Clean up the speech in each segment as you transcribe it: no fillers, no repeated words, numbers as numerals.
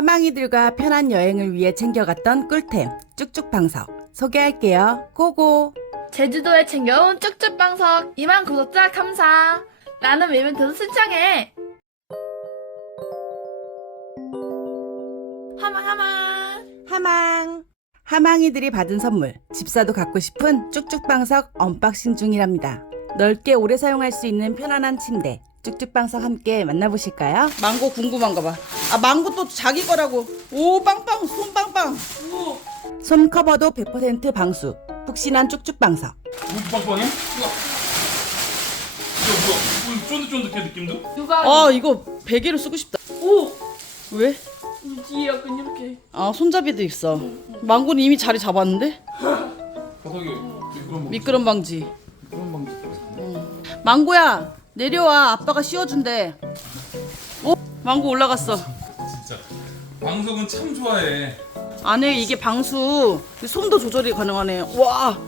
하망이들과 편한 여행을 위해 챙겨갔던 꿀템 쭉쭉방석 소개할게요. 고고! 제주도에 챙겨온 쭉쭉방석 2만 구독자 감사. 나는 이벤트도 신청해. 하망! 하망이들이 받은 선물 집사도 갖고 싶은 쭉쭉방석 언박싱 중이랍니다. 넓게 오래 사용할 수 있는 편안한 침대 쭉쭉방석 함께 만나보실까요? 망고 궁금한가 봐. 아, 망고 또 자기 거라고. 오, 빵빵, 손 빵빵. 손 커버도 100% 방수 푹신한 쭉쭉방석. 빵빵해? 이거 뭐야? 쫀득쫀득해 느낌도? 누가 아, 이거 베개로 쓰고 싶다. 오! 왜? 이 뒤에 약간 이렇게. 아, 손잡이도 있어. 망고는 이미 자리 잡았는데? 바닥에 미끄럼 방지. 그런 방지. 망고야, 내려와. 아빠가 씌워준대. 오, 망고 올라갔어. 진짜 방석은 참 좋아해. 안에 이게 방수, 솜도 조절이 가능하네. 와,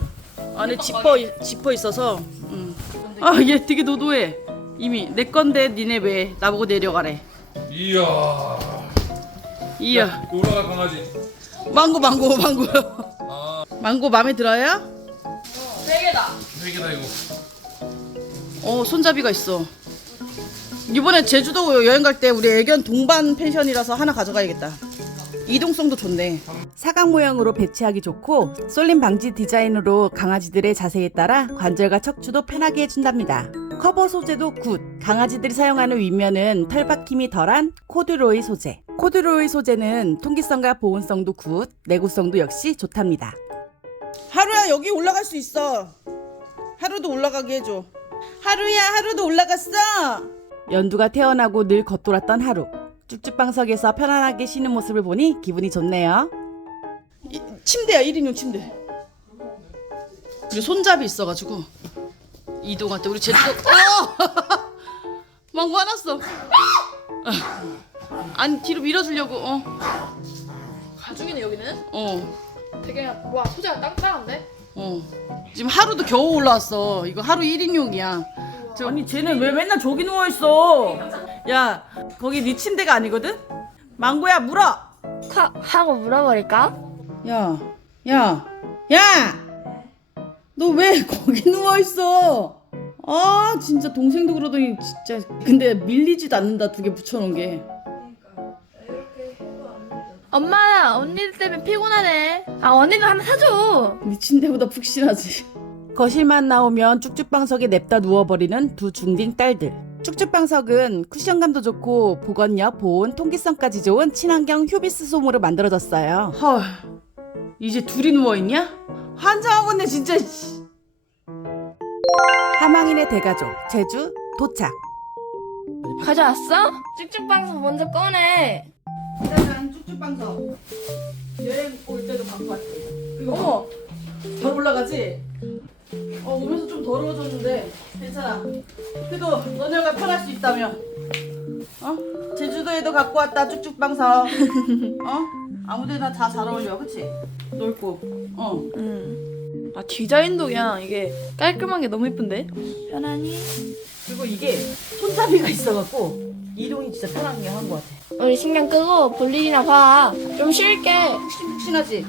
안에 지퍼 있어서. 아, 얘 되게 노도해. 이미 내 건데 니네 왜 나보고 내려가래. 이야. 이야, 올라가 강아지. 망고. 망고 마음에 들어요? 베개다. 베개다 이거. 손잡이가 있어. 이번에 제주도 여행 갈 때 우리 애견 동반 펜션이라서 하나 가져가야겠다. 이동성도 좋네. 사각 모형으로 배치하기 좋고 쏠림 방지 디자인으로 강아지들의 자세에 따라 관절과 척추도 편하게 해준답니다. 커버 소재도 굿. 강아지들이 사용하는 윗면은 털박힘이 덜한 코듀로이 소재. 코듀로이 소재는 통기성과 보온성도 굿. 내구성도 역시 좋답니다. 하루야, 여기 올라갈 수 있어. 하루도 올라가게 해줘. 하루야, 하루도 올라갔어. 연두가 태어나고 늘 겉돌았던 하루. 쭉쭉방석에서 편안하게 쉬는 모습을 보니 기분이 좋네요. 침대야, 1인용 침대. 그리고 손잡이 있어가지고 이동할 때 우리 제주도 망고 화났어. 아니, 뒤로 밀어주려고. 가죽이네 여기는. 되게 와 소재가 땅땅한데? 지금 하루도 겨우 올라왔어. 이거 하루 1인용이야. 아니, 쟤는 왜 맨날 저기 누워있어? 야, 거기 네 침대가 아니거든? 망고야, 물어! 하고 물어버릴까? 야! 너 왜 거기 누워있어? 아, 진짜 동생도 그러더니 진짜. 근데 밀리지도 않는다, 두 개 붙여놓은 게. 엄마 언니들 때문에 피곤하네. 아 언니가 하나 사줘. 네 침대보다 푹신하지. 거실만 나오면 쭉쭉방석에 냅다 누워버리는 두 중딩 딸들. 쭉쭉방석은 쿠션감도 좋고 보건력, 보온, 통기성까지 좋은 친환경 휴비스 솜으로 만들어졌어요. 헐, 이제 둘이 누워있냐? 환장하겠네 진짜. 하망인의 대가족 제주 도착. 가져왔어? 쭉쭉방석 먼저 꺼내. 짜잔, 쭉쭉방석. 여행 올 때도 갖고 왔지. 이거 어머. 덜 올라가지? 오면서 좀 더러워졌는데 괜찮아. 그래도 너네가 편할 수 있다면. 제주도에도 갖고 왔다, 쭉쭉방석. 아무데나 다 잘 어울려, 그치? 넓고. 아 디자인도 그냥 이게 깔끔한 게 너무 예쁜데? 편안히. 그리고 이게 손잡이가 있어갖고 이동이 진짜 편하게 한 것 같아. 우리 신경 끄고 볼일이나 봐. 좀 쉴게. 푹신푹신하지?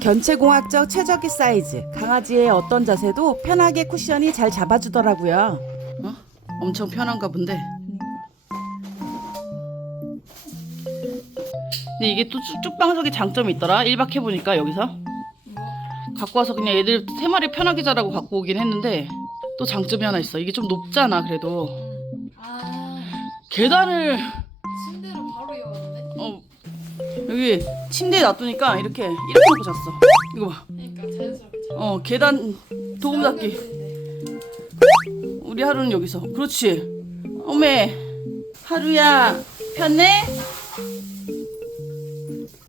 견체공학적 최적의 사이즈. 강아지의 어떤 자세도 편하게 쿠션이 잘 잡아주더라고요. 엄청 편한가 본데. 근데 이게 또 쭉쭉방석의 장점이 있더라. 1박 해보니까 여기서 갖고 와서 그냥 애들 3마리 편하게 자라고 갖고 오긴 했는데 또 장점이 하나 있어. 이게 좀 높잖아. 그래도 계단을 침대로 바로 이어가는데? 여기 침대에 놔두니까 이렇게 놓고 잤어. 이거 봐. 그러니까 자연스럽게. 계단 도움 닫기. 우리 하루는 여기서. 그렇지. 어메, 하루야, 편해?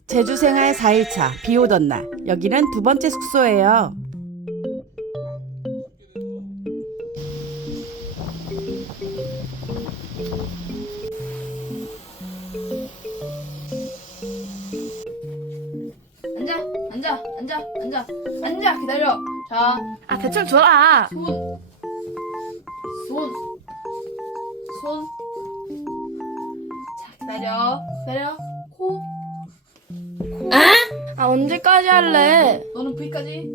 제주 생활 4일차 비 오던 날. 여기는 두 번째 숙소예요. 앉아 기다려. 자, 대충 줘라. 손. 자, 기다려. 내려. 내려. 코. 아, 언제까지 할래? 너는 V까지?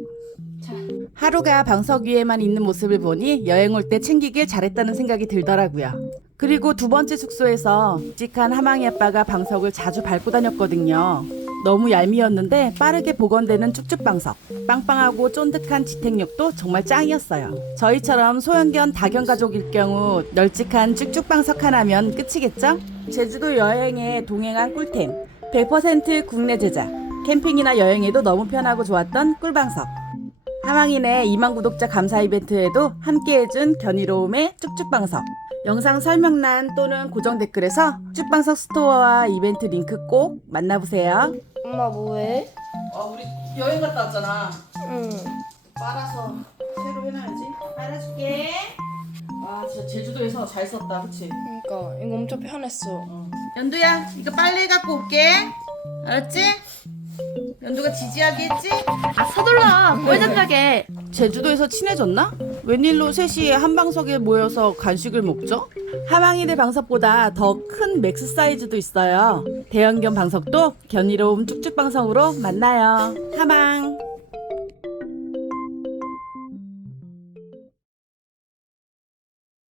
하루가 방석 위에만 있는 모습을 보니 여행 올 때 챙기길 잘했다는 생각이 들더라고요. 그리고 두 번째 숙소에서 묵직한 하망이 아빠가 방석을 자주 밟고 다녔거든요. 너무 얄미웠는데 빠르게 복원되는 쭉쭉방석. 빵빵하고 쫀득한 지탱력도 정말 짱이었어요. 저희처럼 소형견 다견 가족일 경우 널찍한 쭉쭉방석 하나면 끝이겠죠? 제주도 여행에 동행한 꿀템. 100% 국내 제작. 캠핑이나 여행에도 너무 편하고 좋았던 꿀방석. 하망인의 2만 구독자 감사 이벤트에도 함께해준 견이로움의 쭉쭉방석. 영상 설명란 또는 고정 댓글에서 쭉방석 스토어와 이벤트 링크 꼭 만나보세요. 엄마 뭐해? 우리 여행 갔다 왔잖아. 응. 빨아서 새로 해놔야지. 빨아줄게. 아 진짜 제주도에서 잘 썼다, 그치? 그러니까 이거 엄청 편했어. 연두야, 이거 빨래 갖고 올게. 알았지? 연두가 지지하게 했지? 아, 서둘러. 꼴전자게. 제주도에서 친해졌나? 웬일로 셋이 한 방석에 모여서 간식을 먹죠? 하망이네 방석보다 더 큰 맥스 사이즈도 있어요. 대형견 방석도 견이로움 쭉쭉 방석으로 만나요. 하망.